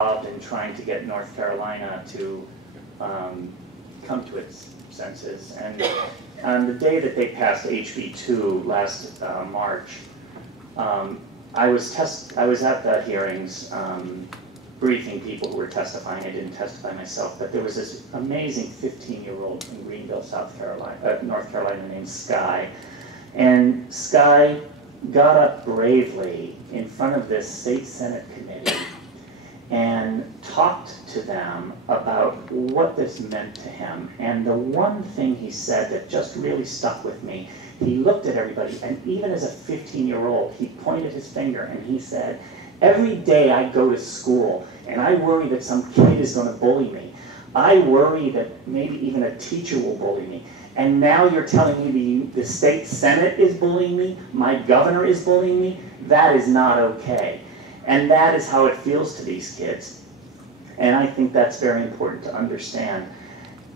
involved in trying to get North Carolina to come to its senses. And on the day that they passed HB 2 last March, I was at the hearings briefing people who were testifying. I didn't testify myself, but there was this amazing 15-year-old in Greenville, North Carolina named Sky. And Sky got up bravely in front of this state Senate committee and talked to them about what this meant to him. And the one thing he said that just really stuck with me, he looked at everybody, and even as a 15-year-old, he pointed his finger and he said, "Every day I go to school and I worry that some kid is going to bully me. I worry that maybe even a teacher will bully me. And now you're telling me the state Senate is bullying me, my governor is bullying me? That is not okay." And that is how it feels to these kids. And I think that's very important to understand.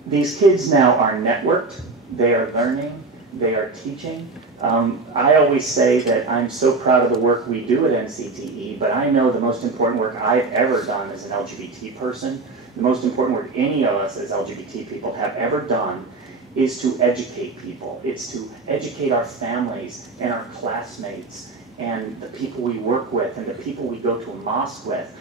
These kids now are networked, they are learning, they are teaching. I always say that I'm so proud of the work we do at NCTE, but I know the most important work I've ever done as an LGBT person, the most important work any of us as LGBT people have ever done, is to educate people. It's to educate our families and our classmates and the people we work with and the people we go to a mosque with.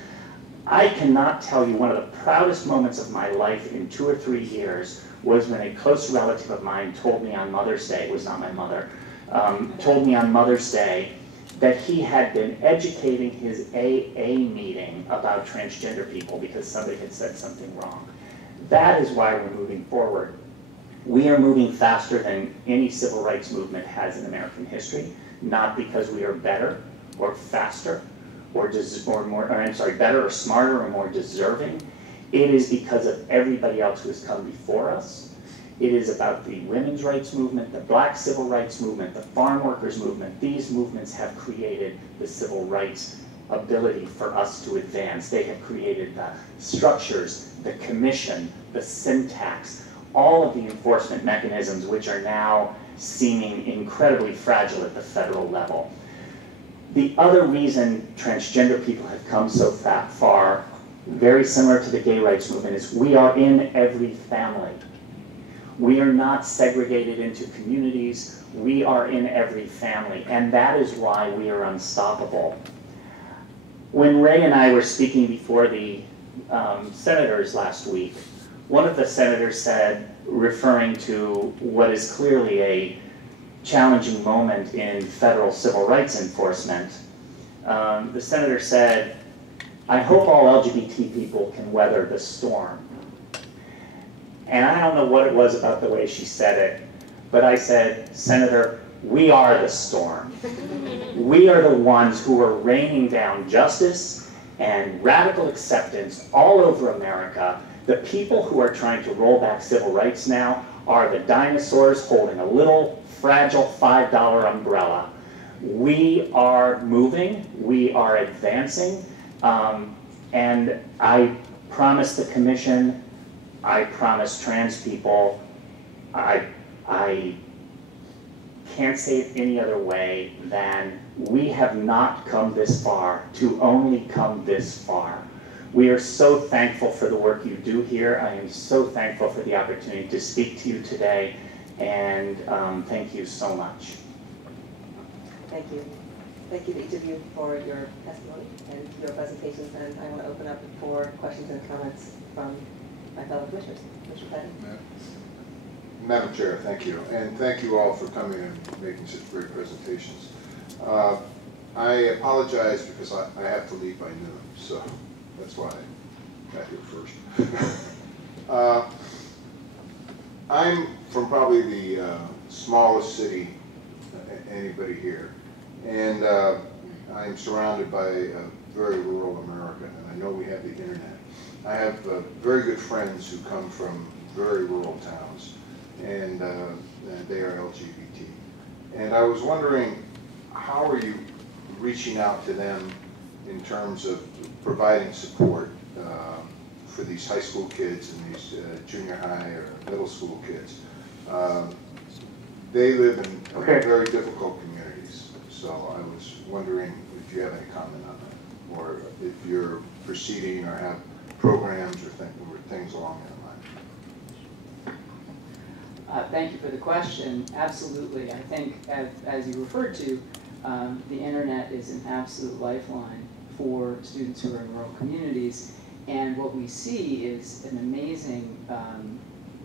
I cannot tell you, one of the proudest moments of my life in 2 or 3 years was when a close relative of mine told me on Mother's Day, it was not my mother, told me on Mother's Day that he had been educating his AA meeting about transgender people because somebody had said something wrong. That is why we're moving forward. We are moving faster than any civil rights movement has in American history, not because we are better or faster or better or smarter or more deserving. It is because of everybody else who has come before us. It is about the women's rights movement, the black civil rights movement, the farm workers movement. These movements have created the civil rights ability for us to advance. They have created the structures, the commission, the syntax, all of the enforcement mechanisms which are now seeming incredibly fragile at the federal level. The other reason transgender people have come so far, very similar to the gay rights movement, is we are in every family. We are not segregated into communities. We are in every family, and that is why we are unstoppable. When Ray and I were speaking before the senators last week, one of the senators said, referring to what is clearly a challenging moment in federal civil rights enforcement, the senator said, "I hope all LGBT people can weather the storm." And I don't know what it was about the way she said it, but I said, "Senator, we are the storm. We are the ones who are raining down justice and radical acceptance all over America. The people who are trying to roll back civil rights now are the dinosaurs holding a little fragile $5 umbrella. We are moving, we are advancing, and I promise the commission, I promise trans people, I can't say it any other way than we have not come this far to only come this far. We are so thankful for the work you do here. I am so thankful for the opportunity to speak to you today, and thank you so much. Thank you. Thank you to each of you for your testimony and your presentations, and I want to open up for questions and comments from my fellow commissioners. Commissioner Petty. Madam Chair, thank you. And thank you all for coming and making such great presentations. I apologize because I have to leave by noon, so that's why I got here first. I'm from probably the smallest city anybody here, and I'm surrounded by very rural America, and I know we have the internet. I have very good friends who come from very rural towns, and they are LGBT. And I was wondering, how are you reaching out to them in terms of providing support for these high school kids and these junior high or middle school kids? They live in very difficult communities, so I was wondering if you have any comment on that, or if you're proceeding or have programs or things along that line? Thank you for the question. Absolutely. I think, as you referred to, the internet is an absolute lifeline for students who are in rural communities. And what we see is an amazing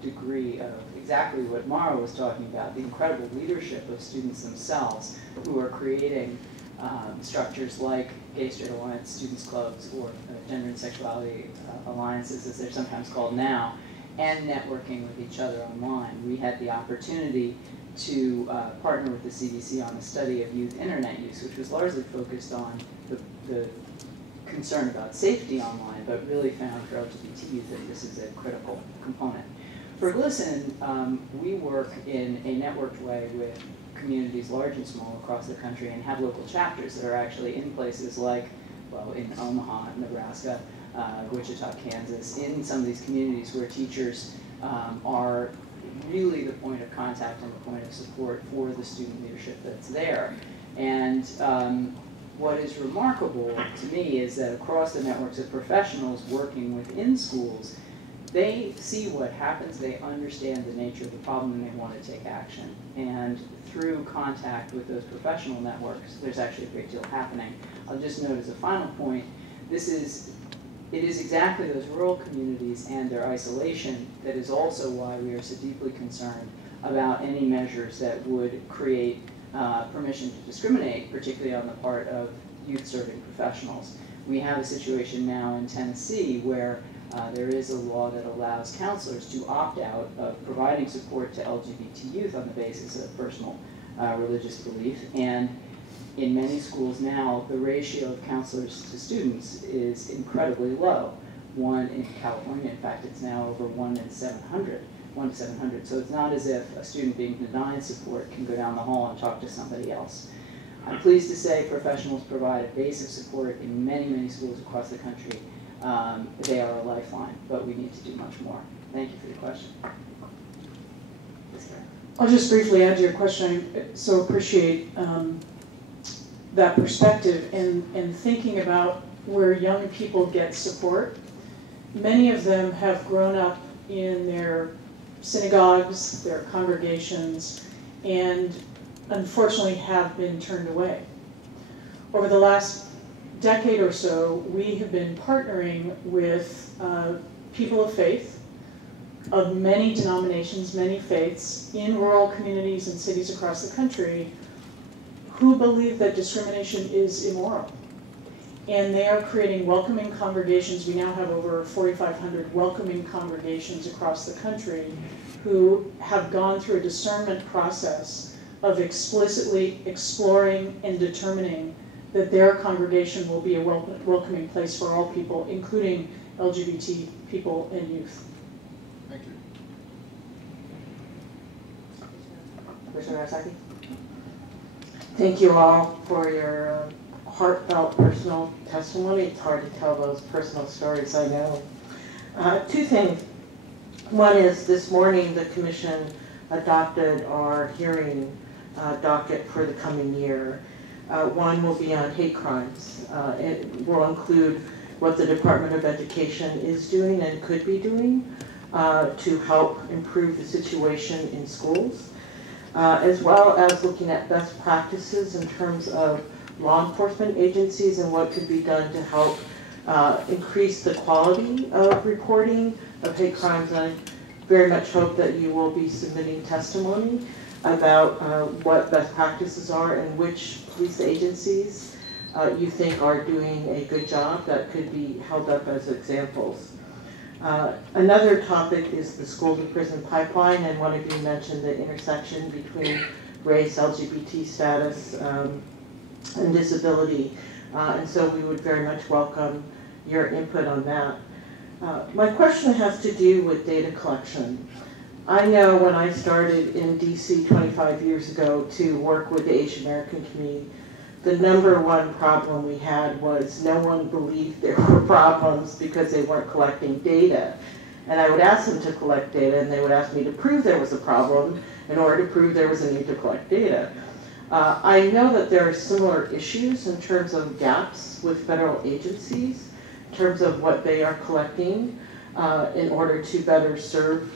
degree of exactly what Mara was talking about, the incredible leadership of students themselves who are creating structures like Gay Straight Alliance Students Clubs or Gender and Sexuality Alliances, as they're sometimes called now, and networking with each other online. We had the opportunity to partner with the CDC on a study of youth internet use, which was largely focused on the concern about safety online, but really found for LGBT youth that this is a critical component. For GLSEN, we work in a networked way with communities large and small across the country and have local chapters that are actually in places like, well, in Omaha, Nebraska, Wichita, Kansas, in some of these communities where teachers are really the point of contact and the point of support for the student leadership that's there. And what is remarkable to me is that across the networks of professionals working within schools, they see what happens, they understand the nature of the problem, and they want to take action. And through contact with those professional networks, there's actually a great deal happening. I'll just note as a final point, it is exactly those rural communities and their isolation that is also why we are so deeply concerned about any measures that would create permission to discriminate, particularly on the part of youth-serving professionals. We have a situation now in Tennessee where there is a law that allows counselors to opt out of providing support to LGBT youth on the basis of personal religious belief. And in many schools now, the ratio of counselors to students is incredibly low. One in California, in fact, it's now over 1 to 700. So it's not as if a student being denied support can go down the hall and talk to somebody else. I'm pleased to say professionals provide a base of support in many, many schools across the country. They are a lifeline, but we need to do much more. Thank you for your question. I'll just briefly add to your question. I so appreciate that perspective and thinking about where young people get support. Many of them have grown up in their synagogues, their congregations, and unfortunately have been turned away. Over the last decade or so, we have been partnering with people of faith, of many denominations, many faiths, in rural communities and cities across the country who believe that discrimination is immoral. And they are creating welcoming congregations. We now have over 4,500 welcoming congregations across the country who have gone through a discernment process of explicitly exploring and determining that their congregation will be a welcoming place for all people, including LGBT people and youth. Thank you. Commissioner Arasaki? Thank you all for your heartfelt personal testimony. It's hard to tell those personal stories, I know. Two things. One is this morning the Commission adopted our hearing docket for the coming year. One will be on hate crimes. It will include what the Department of Education is doing and could be doing to help improve the situation in schools, as well as looking at best practices in terms of law enforcement agencies and what could be done to help increase the quality of reporting of hate crimes. And I very much hope that you will be submitting testimony about what best practices are and which police agencies you think are doing a good job that could be held up as examples. Another topic is the school to prison pipeline, and one of you mentioned the intersection between race, LGBT status, and disability, and so we would very much welcome your input on that. My question has to do with data collection. I know when I started in DC 25 years ago to work with the Asian American community, the #1 problem we had was no one believed there were problems because they weren't collecting data. And I would ask them to collect data, and they would ask me to prove there was a problem in order to prove there was a need to collect data. I know that there are similar issues in terms of gaps with federal agencies. terms of what they are collecting in order to better serve,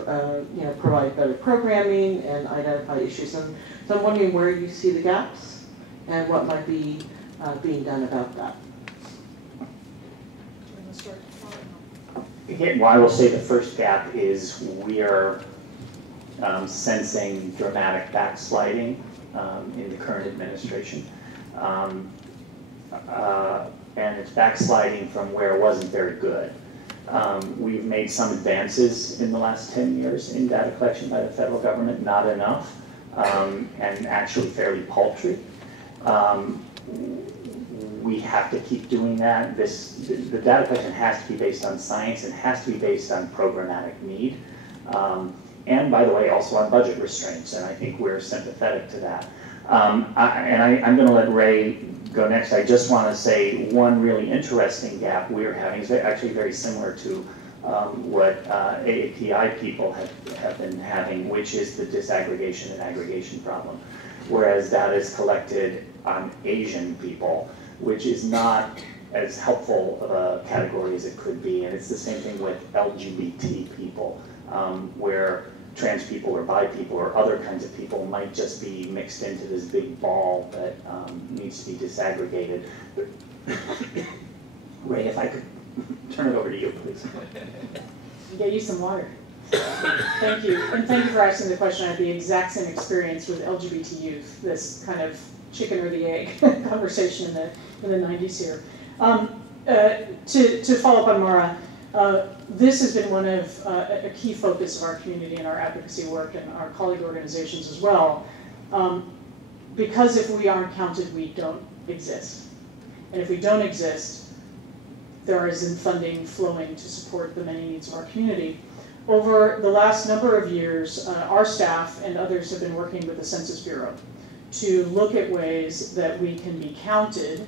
provide better programming and identify issues. And so I'm wondering where you see the gaps and what might be being done about that. Again, well, I will say the first gap is we are sensing dramatic backsliding in the current administration. And it's backsliding from where it wasn't very good. We've made some advances in the last 10 years in data collection by the federal government, not enough, and actually fairly paltry. We have to keep doing that. The data collection has to be based on science and has to be based on programmatic need. And by the way, also on budget restraints, and I think we're sympathetic to that. I'm going to let Ray go next. I just want to say one really interesting gap we're having is actually very similar to what AAPI people have been having, which is the disaggregation and aggregation problem. Whereas data is collected on Asian people, which is not as helpful of a category as it could be. And it's the same thing with LGBT people, where trans people or bi people or other kinds of people might just be mixed into this big ball that needs to be disaggregated. Ray, if I could turn it over to you, please. Get you some water. Thank you. And thank you for asking the question. I had the exact same experience with LGBT youth, this kind of chicken or the egg conversation in the 90s here. To follow up on Mara, this has been one of a key focus of our community and our advocacy work and our colleague organizations as well. Because if we aren't counted, we don't exist. And if we don't exist, there isn't funding flowing to support the many needs of our community. Over the last number of years, our staff and others have been working with the Census Bureau to look at ways that we can be counted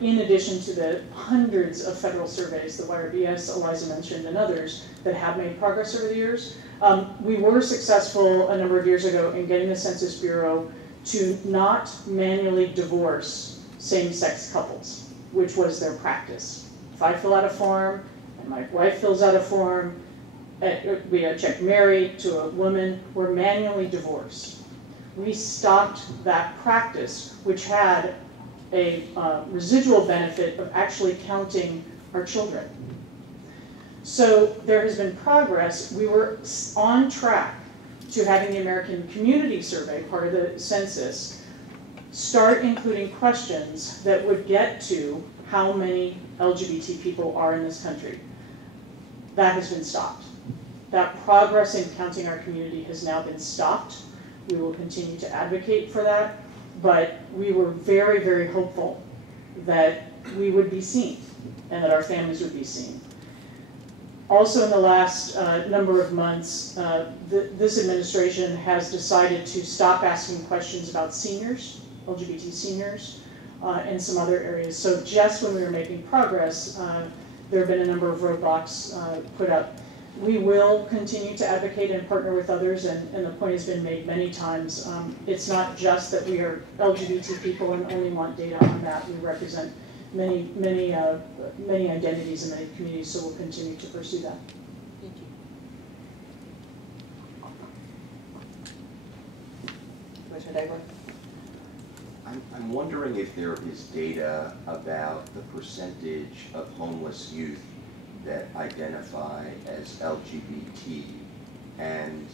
in addition to the hundreds of federal surveys that YRBS, Eliza mentioned, and others that have made progress over the years. We were successful a number of years ago in getting the Census Bureau to not manually divorce same-sex couples, which was their practice. If I fill out a form and my wife fills out a form, we check married to a woman, we're manually divorced. We stopped that practice, which had a residual benefit of actually counting our children. So there has been progress. We were on track to having the American Community Survey, part of the census, start including questions that would get to how many LGBT people are in this country. That has been stopped. That progress in counting our community has now been stopped. We will continue to advocate for that, but we were very, very hopeful that we would be seen and that our families would be seen. Also in the last number of months, this administration has decided to stop asking questions about seniors, LGBT seniors, and some other areas. So just when we were making progress, there have been a number of roadblocks put up. We will continue to advocate and partner with others, and the point has been made many times. It's not just that we are LGBT people and only want data on that. We represent many identities and many communities, so we'll continue to pursue that. Thank you. Commissioner Dagmar? I'm wondering if there is data about the percentage of homeless youth that identify as LGBT, and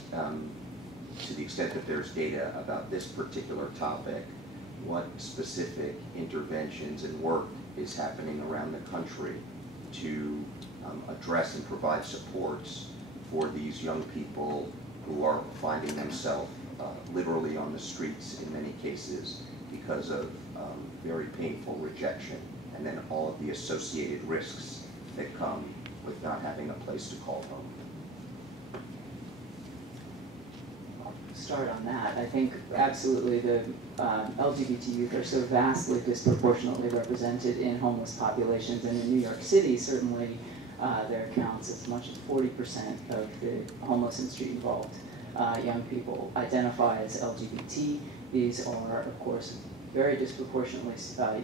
to the extent that there's data about this particular topic, what specific interventions and work is happening around the country to address and provide supports for these young people who are finding themselves literally on the streets in many cases because of very painful rejection and then all of the associated risks that come with not having a place to call home. I'll start on that. I think absolutely the LGBT youth are so vastly disproportionately represented in homeless populations, and in New York City certainly there counts as much as 40% of the homeless and street involved young people identify as LGBT. These are, of course, very disproportionately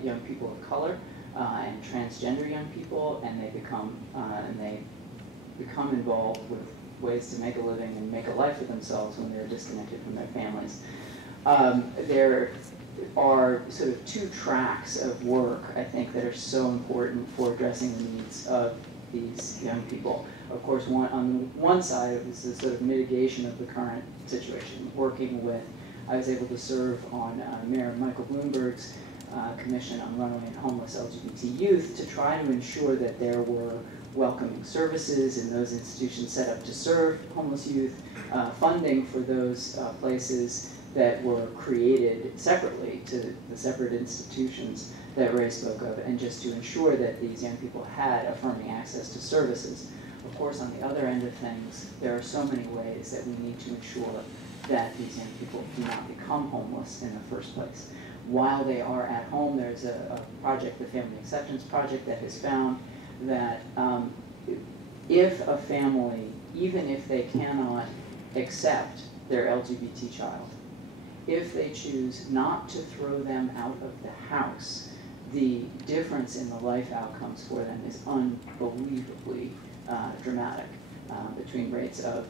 young people of color. and transgender young people, and they become involved with ways to make a living and make a life for themselves when they're disconnected from their families. There are sort of two tracks of work, I think, that are so important for addressing the needs of these young people. Of course, on one side is the sort of mitigation of the current situation, working with, I was able to serve on Mayor Michael Bloomberg's Commission on Runaway and Homeless LGBT Youth to try to ensure that there were welcoming services in those institutions set up to serve homeless youth, funding for those places that were created separately to the separate institutions that Ray spoke of, and just to ensure that these young people had affirming access to services. Of course, on the other end of things, there are so many ways that we need to ensure that these young people do not become homeless in the first place. While they are at home, there's a project, the Family Acceptance Project, that has found that if a family, even if they cannot accept their LGBT child, if they choose not to throw them out of the house, the difference in the life outcomes for them is unbelievably dramatic, between rates of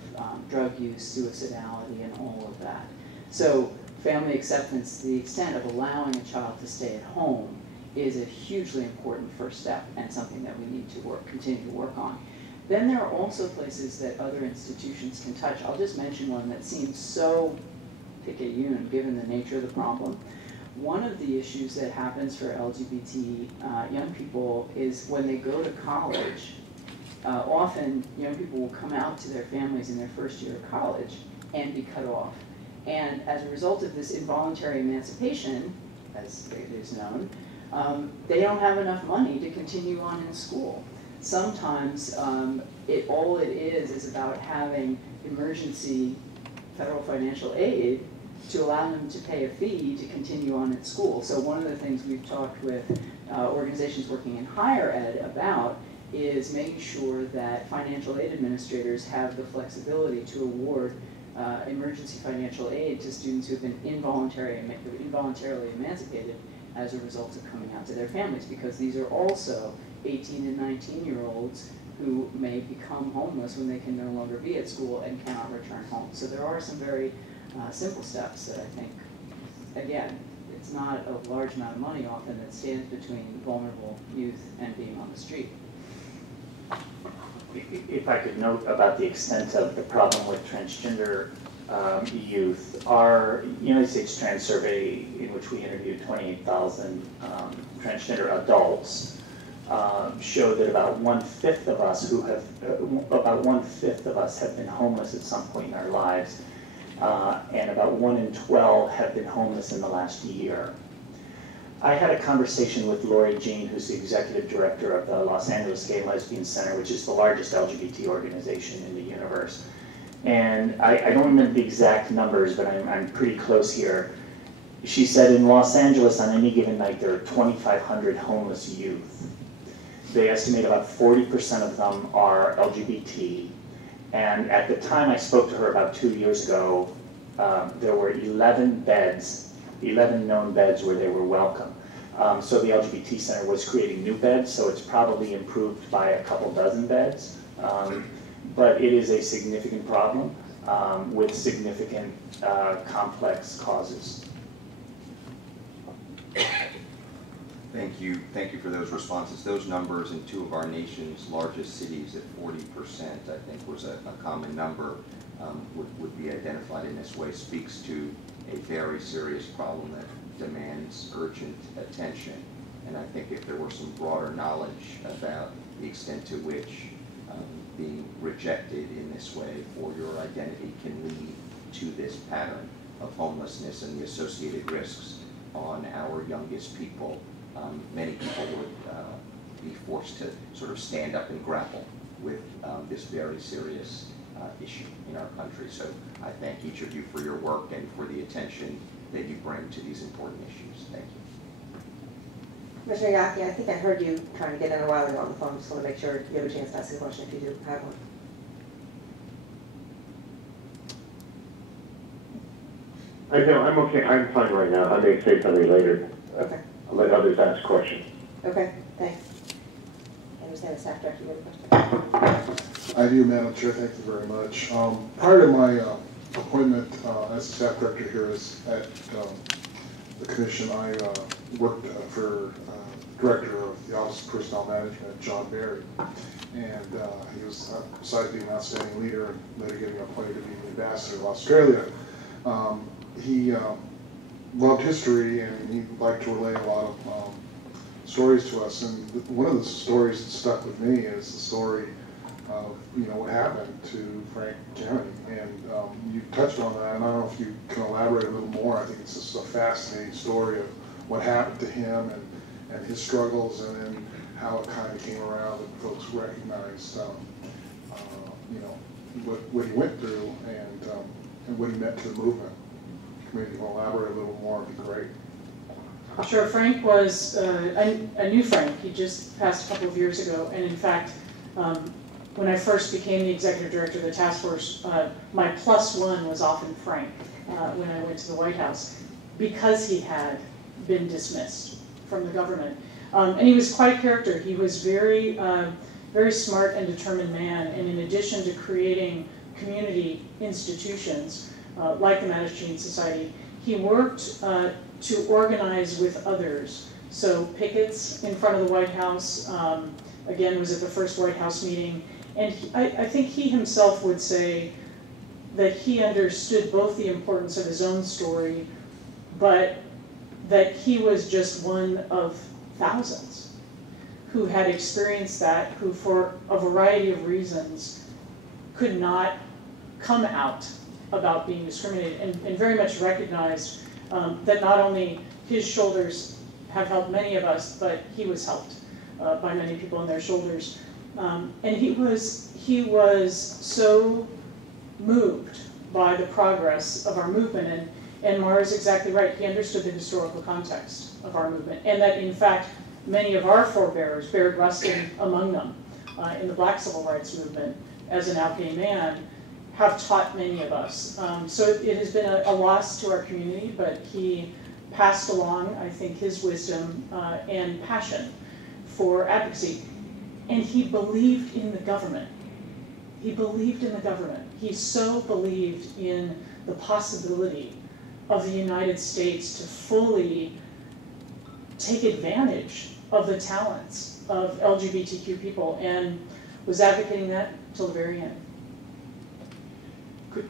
drug use, suicidality, and all of that. So family acceptance, to the extent of allowing a child to stay at home, is a hugely important first step and something that we need to continue to work on. Then there are also places that other institutions can touch. I'll just mention one that seems so picayune given the nature of the problem. One of the issues that happens for LGBT young people is when they go to college, often young people will come out to their families in their first year of college and be cut off. And as a result of this involuntary emancipation, as it is known, they don't have enough money to continue on in school. Sometimes all it is about having emergency federal financial aid to allow them to pay a fee to continue on in school. So one of the things we've talked with organizations working in higher ed about is making sure that financial aid administrators have the flexibility to award emergency financial aid to students who have been involuntarily emancipated as a result of coming out to their families, because these are also 18 and 19-year-olds who may become homeless when they can no longer be at school and cannot return home. So there are some very simple steps that I think, again, it's not a large amount of money often that stands between vulnerable youth and being on the street. If I could note about the extent of the problem with transgender youth, our United States Trans Survey, in which we interviewed 28,000 transgender adults, showed that about 1/5 of us have been homeless at some point in our lives, and about 1 in 12 have been homeless in the last year. I had a conversation with Lori Jean, who's the executive director of the Los Angeles Gay and Lesbian Center, which is the largest LGBT organization in the universe. And I don't remember the exact numbers, but I'm pretty close here. She said in Los Angeles on any given night there are 2,500 homeless youth. They estimate about 40% of them are LGBT. And at the time I spoke to her about 2 years ago, there were 11 known beds where they were welcome. So the LGBT Center was creating new beds, so it's probably improved by a couple dozen beds. But it is a significant problem with significant complex causes. Thank you for those responses. Those numbers in 2 of our nation's largest cities at 40%, I think was a common number, would be identified in this way, speaks to a very serious problem that demands urgent attention. And I think if there were some broader knowledge about the extent to which being rejected in this way for your identity can lead to this pattern of homelessness and the associated risks on our youngest people, many people would be forced to sort of stand up and grapple with this very serious issue in our country. So I thank each of you for your work and for the attention that you bring to these important issues. Thank you. Commissioner Yaki, I think I heard you trying to get in a while ago on the phone. Just want to make sure you have a chance to ask a question if you do have one. I'm okay. I'm fine right now. I may say something later. Okay. I'll let others ask questions. Okay. Thanks. I understand the staff director, you have a question? I do, Madam Chair. Thank you very much. Prior to my appointment as staff director here at the commission, I worked for director of the Office of Personnel Management, John Barry. And he was, besides being an outstanding leader and later getting appointed to be the ambassador of Australia, he loved history and he liked to relay a lot of stories to us. And one of the stories that stuck with me is the story of what happened to Frank Kennedy. And you touched on that, and I don't know if you can elaborate a little more. I think it's just a fascinating story of what happened to him and his struggles, and then how it kind of came around and folks recognized, what he went through and what he meant to the movement. Maybe you can elaborate a little more, it'd be great. Sure. Frank was, I knew Frank. He just passed a couple of years ago, and in fact, when I first became the executive director of the task force, my +1 was often Frank when I went to the White House, because he had been dismissed from the government. And he was quite a character. He was very, very smart and determined man, and in addition to creating community institutions like the Mattachine Society, he worked to organize with others. So pickets in front of the White House, again, was at the first White House meeting. And I think he himself would say that he understood both the importance of his own story, but that he was just one of thousands who had experienced that, who for a variety of reasons could not come out about being discriminated, and very much recognized that not only his shoulders have helped many of us, but he was helped by many people on their shoulders. And he was so moved by the progress of our movement, and Mara's exactly right. He understood the historical context of our movement, and that in fact many of our forebears, Bayard Rustin among them, in the Black Civil Rights Movement, as an out gay man, have taught many of us. So it has been a loss to our community, but he passed along, I think, his wisdom and passion for advocacy. And he believed in the government. He believed in the government. He so believed in the possibility of the United States to fully take advantage of the talents of LGBTQ people, and was advocating that till the very end.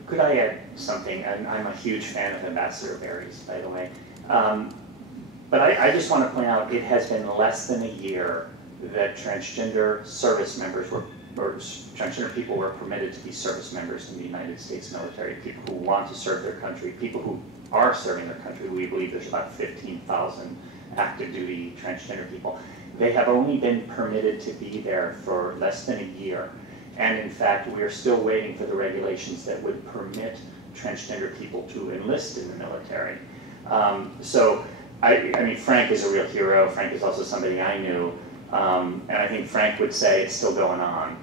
Could I add something? And I'm a huge fan of Ambassador Barry's, by the way. But I just want to point out, it has been less than a year that transgender service members or transgender people were permitted to be service members in the United States military, people who want to serve their country, people who are serving their country. We believe there's about 15,000 active duty transgender people. They have only been permitted to be there for less than a year. And in fact, we are still waiting for the regulations that would permit transgender people to enlist in the military. So, I mean, Frank is a real hero. Frank is also somebody I knew. And I think Frank would say it's still going on.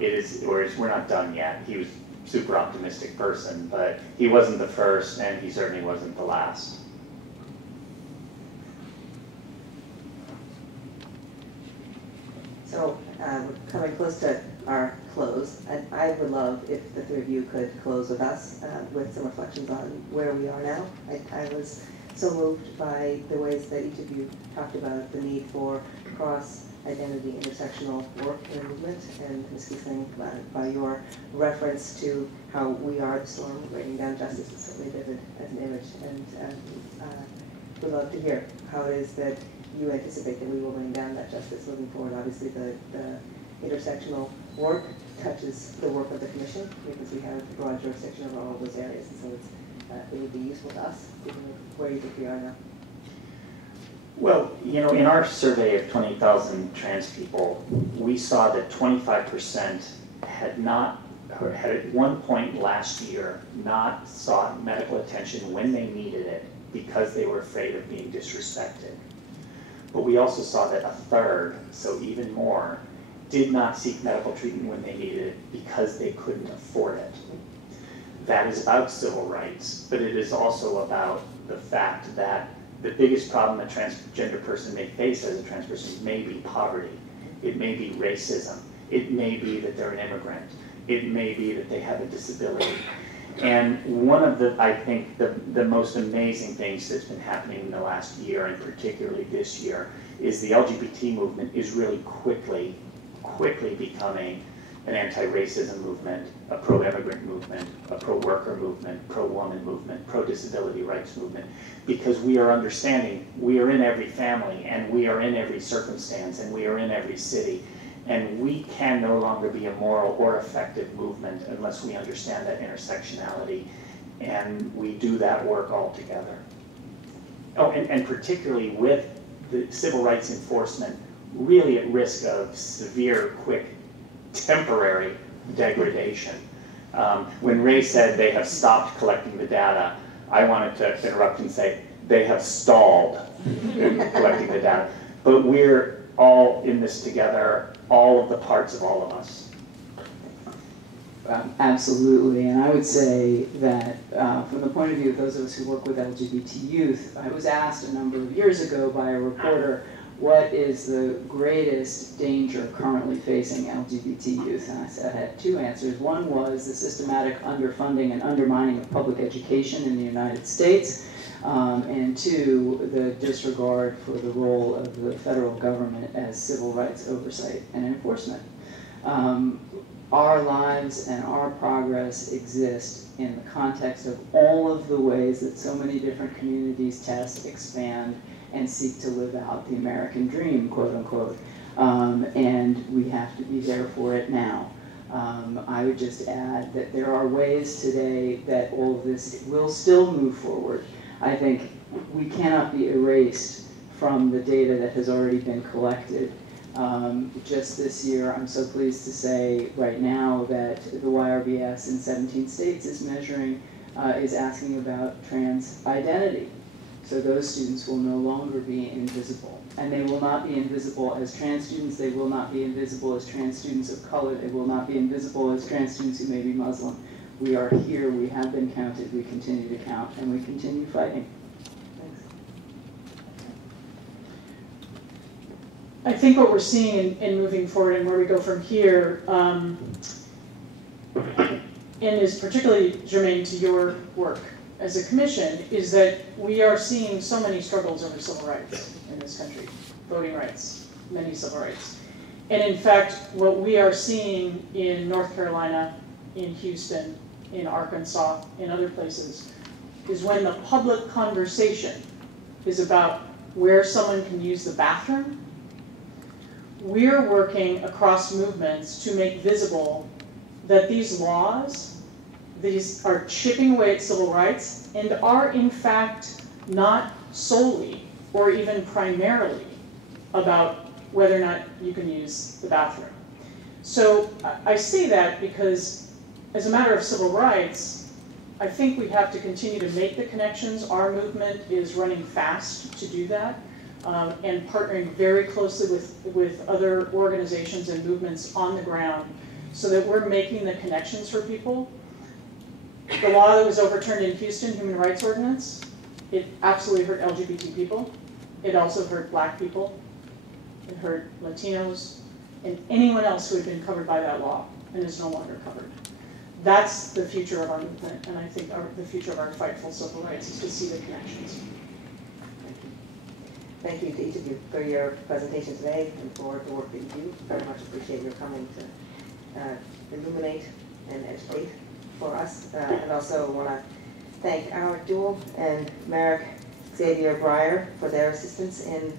We're not done yet. He was a super optimistic person, but he wasn't the first, and he certainly wasn't the last. So we're coming close to our close. I would love if the three of you could close with us with some reflections on where we are now. I was so moved by the ways that each of you talked about the need for cross-identity intersectional work in the movement, and Ms. Keisling, by your reference to how we are the storm raining down justice is certainly vivid as an image, and we'd love to hear how it is that you anticipate that we will rain down that justice moving forward. Obviously, the intersectional work touches the work of the Commission, because we have broad jurisdiction over all of those areas, and so it would be useful to us, given where you think we are now. Well, you know, in our survey of 20,000 trans people, we saw that 25% had not, or had at one point last year, not sought medical attention when they needed it because they were afraid of being disrespected. But we also saw that a third, so even more, did not seek medical treatment when they needed it because they couldn't afford it. That is about civil rights, but it is also about the fact that the biggest problem a transgender person may face as a trans person may be poverty. It may be racism. It may be that they're an immigrant. It may be that they have a disability. And one of the, I think, the most amazing things that's been happening in the last year, and particularly this year, is the LGBT movement is really quickly becoming an anti-racism movement, a pro-immigrant movement, a pro-worker movement, pro-woman movement, pro-disability rights movement, because we are understanding we are in every family, and we are in every circumstance, and we are in every city, and we can no longer be a moral or effective movement unless we understand that intersectionality, and we do that work all together. Oh, and particularly with the civil rights enforcement really at risk of severe, quick, temporary degradation. When Ray said they have stopped collecting the data, I wanted to interrupt and say they have stalled collecting the data. But we're all in this together, all of the parts of all of us. Absolutely, and I would say that from the point of view of those of us who work with LGBT youth, I was asked a number of years ago by a reporter, what is the greatest danger currently facing LGBT youth? And I said I had two answers. One was the systematic underfunding and undermining of public education in the United States, and two, the disregard for the role of the federal government as civil rights oversight and enforcement. Our lives and our progress exist in the context of all of the ways that so many different communities test, expand, and seek to live out the American dream, quote unquote. And we have to be there for it now. I would just add that there are ways today that all of this will still move forward. I think we cannot be erased from the data that has already been collected. Just this year, I'm so pleased to say right now that the YRBS in 17 states is measuring, is asking about trans identity. So those students will no longer be invisible. And they will not be invisible as trans students, they will not be invisible as trans students of color, they will not be invisible as trans students who may be Muslim. We are here, we have been counted, we continue to count, and we continue fighting. I think what we're seeing in moving forward and where we go from here, and is particularly germane to your work as a commission, is that we are seeing so many struggles over civil rights in this country, voting rights, many civil rights. And in fact, what we are seeing in North Carolina, in Houston, in Arkansas, in other places, is when the public conversation is about where someone can use the bathroom, we're working across movements to make visible that these laws, these are chipping away at civil rights and are in fact not solely or even primarily about whether or not you can use the bathroom. So I say that because as a matter of civil rights, I think we have to continue to make the connections. Our movement is running fast to do that. And partnering very closely with other organizations and movements on the ground so that we're making the connections for people. The law that was overturned in Houston, Human Rights Ordinance, it absolutely hurt LGBT people. It also hurt Black people. It hurt Latinos and anyone else who had been covered by that law and is no longer covered. That's the future of our movement, and I think the future of our fight for civil rights is to see the connections. Thank you to each of you for your presentation today and for the work that you do. Very much appreciate your coming to illuminate and educate for us. And also want to thank Alec Jewell and Merrick Xavier Breyer for their assistance in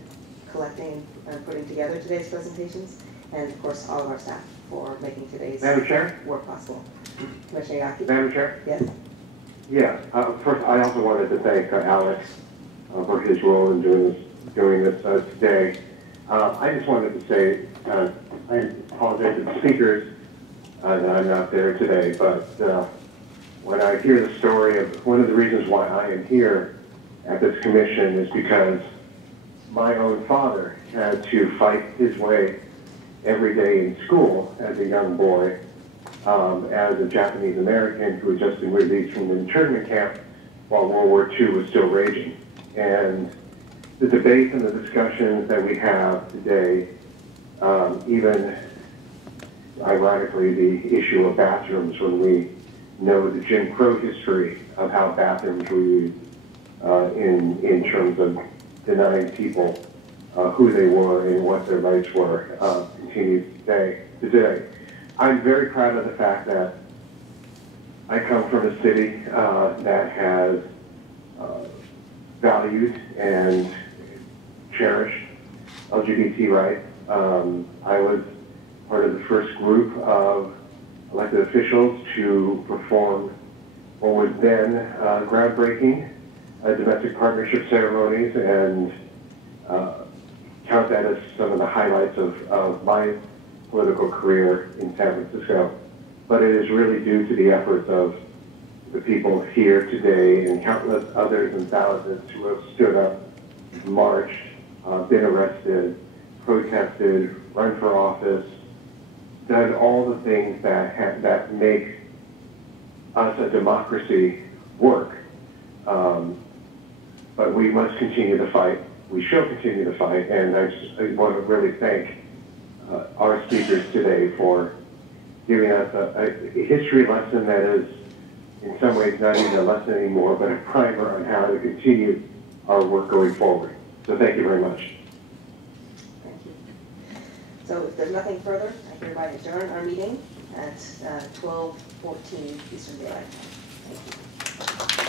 collecting and putting together today's presentations. And of course, all of our staff for making today's Madam Chair? work possible. Commissioner Yaki? Madam Chair? Yes? Yeah. First, I also wanted to thank Alex for his role in doing this today. I just wanted to say, I apologize to the speakers that I'm not there today, but when I hear the story of one of the reasons why I am here at this commission is because my own father had to fight his way every day in school as a young boy, as a Japanese American who had just been released from the internment camp while World War II was still raging. And the debate and the discussions that we have today, even ironically the issue of bathrooms, when we know the Jim Crow history of how bathrooms were used in terms of denying people who they were and what their rights were, continues today. I'm very proud of the fact that I come from a city that has valued and cherished LGBT rights. I was part of the first group of elected officials to perform what was then groundbreaking domestic partnership ceremonies, and count that as some of the highlights of my political career in San Francisco. But it is really due to the efforts of the people here today and countless others and thousands who have stood up, marched, been arrested, protested, run for office, done all the things that make us a democracy work. But we must continue to fight. We shall continue to fight, and I want to really thank our speakers today for giving us a history lesson that is in some ways not even a lesson anymore, but a primer on how to continue our work going forward. So thank you very much. Thank you. So if there's nothing further, I hereby adjourn our meeting at 12:14 Eastern Daylight Time. Thank you.